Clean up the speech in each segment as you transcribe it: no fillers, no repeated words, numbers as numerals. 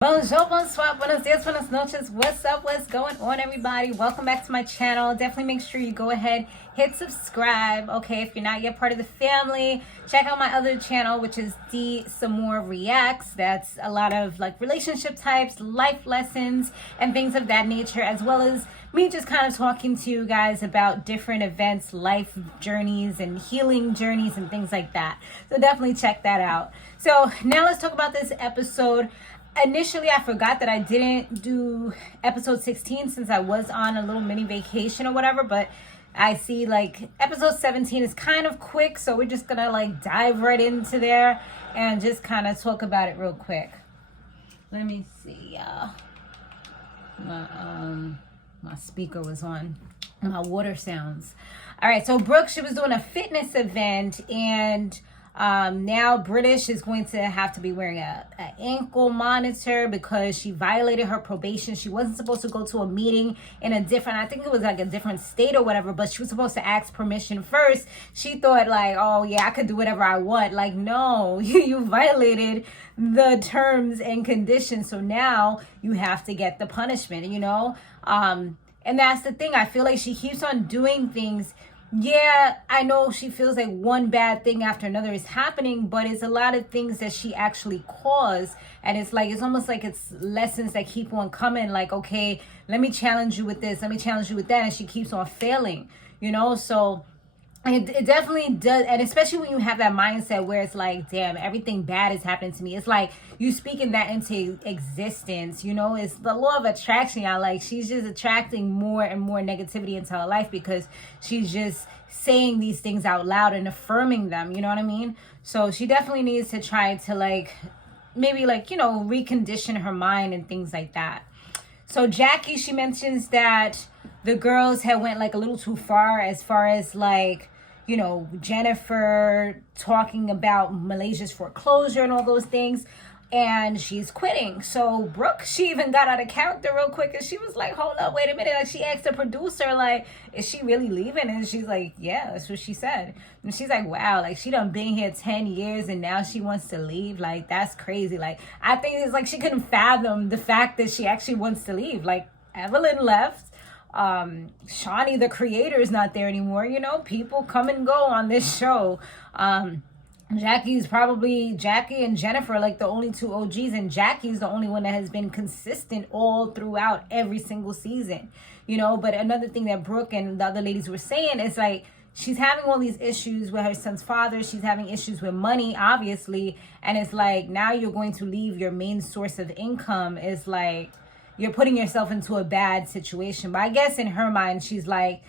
Bonjour, bonsoir, buenos dias, buenas noches. What's up? What's going on, everybody? Welcome back to my channel. Definitely make sure you go ahead, hit subscribe. Okay, if you're not yet part of the family, check out my other channel, which is D Some More Reacts. That's a lot of like relationship types, life lessons, and things of that nature, as well as me just kind of talking to you guys about different events, life journeys, and healing journeys, and things like that. So definitely check that out. So now let's talk about this episode. Initially, I forgot that I didn't do episode 16 since I was on a little mini vacation or whatever, but I see like episode 17 is kind of quick, so we're just gonna like dive right into there and just kind of talk about it real quick. Let me see, my speaker was on, my water sounds. All right, so Brooke, she was doing a fitness event, and now British is going to have to be wearing a ankle monitor because she violated her probation. She wasn't supposed to go to a meeting in a different, I think it was like a different state or whatever, but she was supposed to ask permission first. She thought like, oh yeah, I could do whatever I want. Like, no, you violated the terms and conditions. So now you have to get the punishment, you know? And that's the thing. I feel like she keeps on doing things. Yeah, I know she feels like one bad thing after another is happening, but it's a lot of things that she actually caused. And it's like, it's almost like it's lessons that keep on coming. Like, okay, let me challenge you with this. Let me challenge you with that. And she keeps on failing, you know? So it definitely does. And especially when you have that mindset where it's like, damn, everything bad is happening to me. It's like you speaking that into existence, you know? It's the law of attraction. Y'all, like, she's just attracting more and more negativity into her life because she's just saying these things out loud and affirming them, you know what I mean? So she definitely needs to try to like maybe like, you know, recondition her mind and things like that. So Jackie, she mentions that the girls had went like a little too far as like, you know, Jenifer talking about Malaysia's foreclosure and all those things, and she's quitting. So Brooke, she even got out of character real quick, and she was like, hold up, wait a minute. Like, she asked the producer, like, is she really leaving? And she's like, yeah, that's what she said. And she's like, wow, like, she done been here 10 years and now she wants to leave. Like, that's crazy. Like, I think it's like she couldn't fathom the fact that she actually wants to leave. Like, Evelyn left. Shawnee, the creator, is not there anymore. You know, people come and go on this show. Jackie and Jenifer, like the only two OGs, and Jackie's the only one that has been consistent all throughout every single season, you know. But another thing that Brooke and the other ladies were saying is like, she's having all these issues with her son's father. She's having issues with money, obviously. And it's like, now you're going to leave your main source of income. Is like, you're putting yourself into a bad situation. But I guess in her mind, she's like,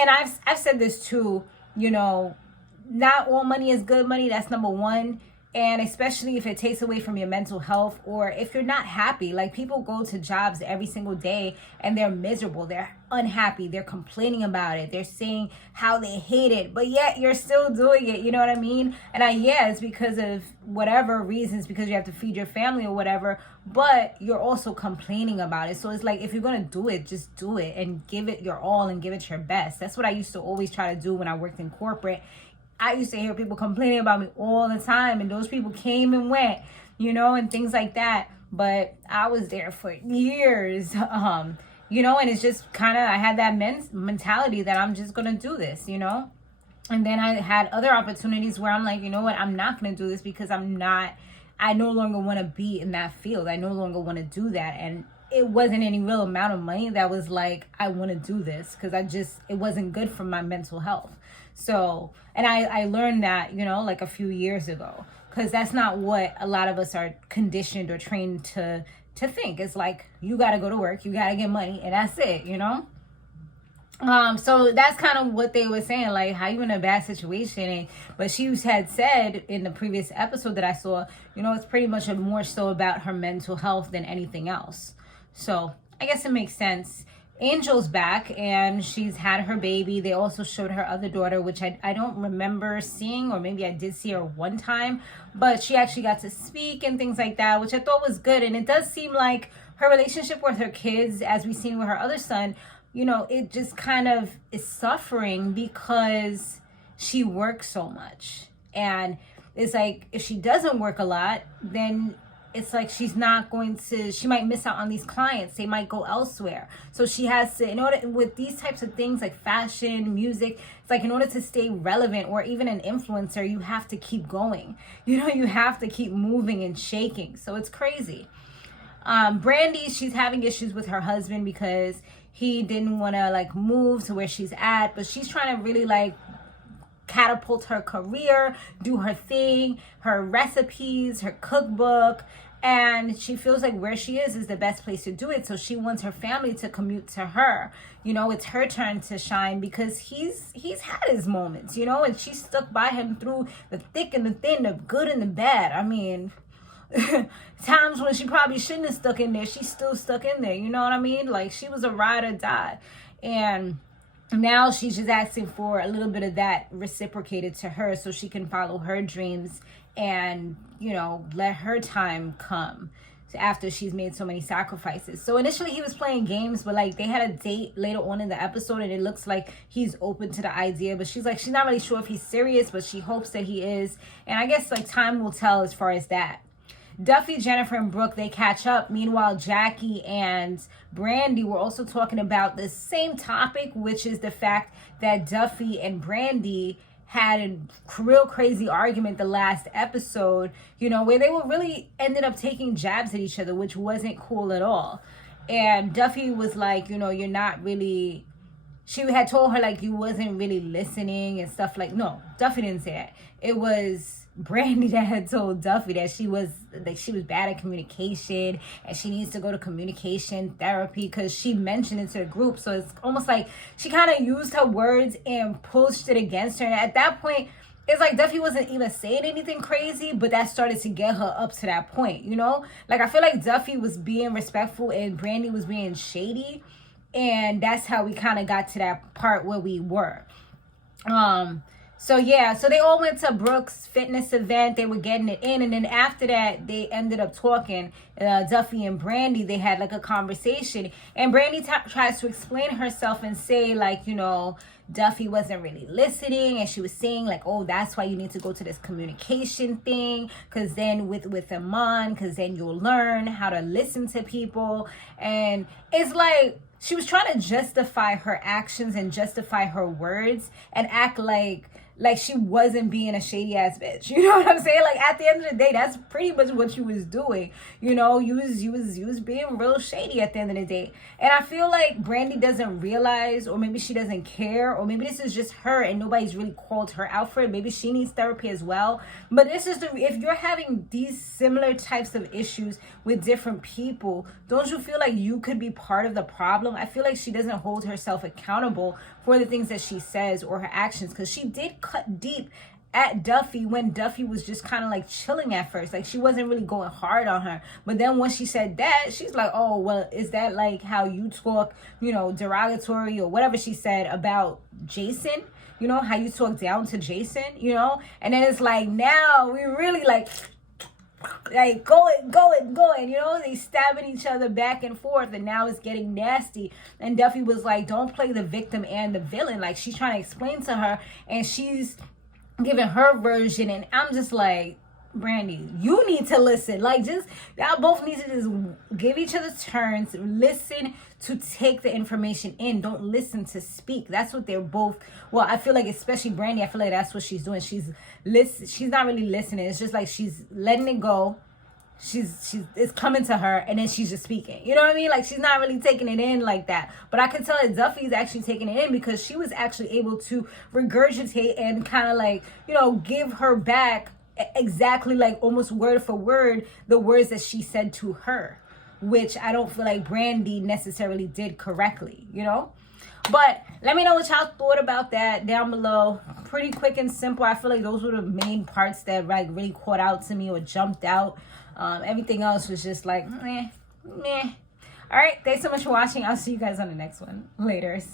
and I've said this too, you know, not all money is good money. That's number one. And especially if it takes away from your mental health, or if you're not happy. Like, people go to jobs every single day and they're miserable. They're unhappy. They're complaining about it. They're saying how they hate it, but yet you're still doing it. You know what I mean? And yeah, it's because of whatever reasons, because you have to feed your family or whatever, but you're also complaining about it. So it's like, if you're going to do it, just do it and give it your all and give it your best. That's what I used to always try to do when I worked in corporate. I used to hear people complaining about me all the time, and those people came and went, you know, and things like that. But I was there for years, you know, and it's just kind of, I had that mentality that I'm just going to do this, you know. And then I had other opportunities where I'm like, you know what, I'm not going to do this because I no longer want to be in that field. I no longer want to do that. And it wasn't any real amount of money that was like, I want to do this, because it wasn't good for my mental health. So, and I learned that, you know, like a few years ago, because that's not what a lot of us are conditioned or trained to think. It's like, you got to go to work, you got to get money, and that's it, you know? So that's kind of what they were saying, like, how you in a bad situation. But she had said in the previous episode that I saw, you know, it's pretty much more so about her mental health than anything else. So I guess it makes sense. Angel's back and she's had her baby. They also showed her other daughter, which I don't remember seeing, or maybe I did see her one time, but she actually got to speak and things like that, which I thought was good. And it does seem like her relationship with her kids, as we've seen with her other son, you know, it just kind of is suffering because she works so much. And it's like, if she doesn't work a lot, then it's like she might miss out on these clients. They might go elsewhere. So she has to, in order, with these types of things like fashion, music, it's like in order to stay relevant, or even an influencer, you have to keep going. You have to keep moving and shaking. So it's crazy. Brandy, she's having issues with her husband because he didn't want to like move to where she's at, but she's trying to really like catapult her career, do her thing, her recipes, her cookbook, and she feels like where she is the best place to do it. So she wants her family to commute to her. It's her turn to shine because he's had his moments, and she stuck by him through the thick and the thin, the good and the bad. I mean, times when she probably shouldn't have stuck in there, she's still stuck in there. You know what I mean? Like, she was a ride or die. And now she's just asking for a little bit of that reciprocated to her so she can follow her dreams and, let her time come after she's made so many sacrifices. So initially he was playing games, but like they had a date later on in the episode, and it looks like he's open to the idea, but she's not really sure if he's serious, but she hopes that he is. And I guess like time will tell as far as that. Duffy, Jenifer, and Brooke, they catch up. Meanwhile, Jackie and Brandy were also talking about the same topic, which is the fact that Duffy and Brandy had a real crazy argument the last episode, where they were really ended up taking jabs at each other, which wasn't cool at all. And Duffy was like, you're not really... She had told her, like, you wasn't really listening and stuff like... No, Duffy didn't say that. It was Brandy that had told Duffy that she was bad at communication and she needs to go to communication therapy because she mentioned it to the group. So it's almost like she kind of used her words and pushed it against her. And at that point, it's like Duffy wasn't even saying anything crazy, but that started to get her up to that point, Like, I feel like Duffy was being respectful and Brandy was being shady. And that's how we kind of got to that part where we were. So they all went to Brooke's fitness event. They were getting it in. And then after that, they ended up talking. Duffy and Brandy, they had like a conversation. And Brandy tries to explain herself and say like, Duffy wasn't really listening. And she was saying like, oh, that's why you need to go to this communication thing. Because then with Iman, because then you'll learn how to listen to people. And it's like she was trying to justify her actions and justify her words and act like she wasn't being a shady ass bitch. You know what I'm saying? Like, at the end of the day, that's pretty much what you was doing. You was being real shady at the end of the day. And I feel like Brandy doesn't realize, or maybe she doesn't care, or maybe this is just her and nobody's really called her out for it. Maybe she needs therapy as well. But it's just, if you're having these similar types of issues with different people, don't you feel like you could be part of the problem? I feel like she doesn't hold herself accountable for the things that she says or her actions, because she did cut deep at Duffy when Duffy was just kind of like chilling at first. Like, she wasn't really going hard on her. But then when she said that, she's like, oh, well, is that like how you talk, derogatory or whatever she said about Jason? How you talk down to Jason, And then it's like, now we really like going, they stabbing each other back and forth, and now it's getting nasty. And Duffy was like, don't play the victim and the villain. Like, she's trying to explain to her and she's giving her version, and I'm just like, Brandy, you need to listen. Like, just, y'all both need to just give each other turns, listen to take the information in. Don't listen to speak. That's what they're both, well, I feel like, especially Brandy, I feel like that's what she's doing. She's not really listening. It's just like she's letting it go. It's coming to her, and then she's just speaking. You know what I mean? Like, she's not really taking it in like that. But I can tell that Duffy's actually taking it in, because she was actually able to regurgitate and kind of like, give her back exactly, like, almost word for word, the words that she said to her, which I don't feel like Brandy necessarily did correctly, But let me know what y'all thought about that down below. Pretty quick and simple. I feel like those were the main parts that like really caught out to me or jumped out. Everything else was just like meh. All right, thanks so much for watching. I'll see you guys on the next one. Laters.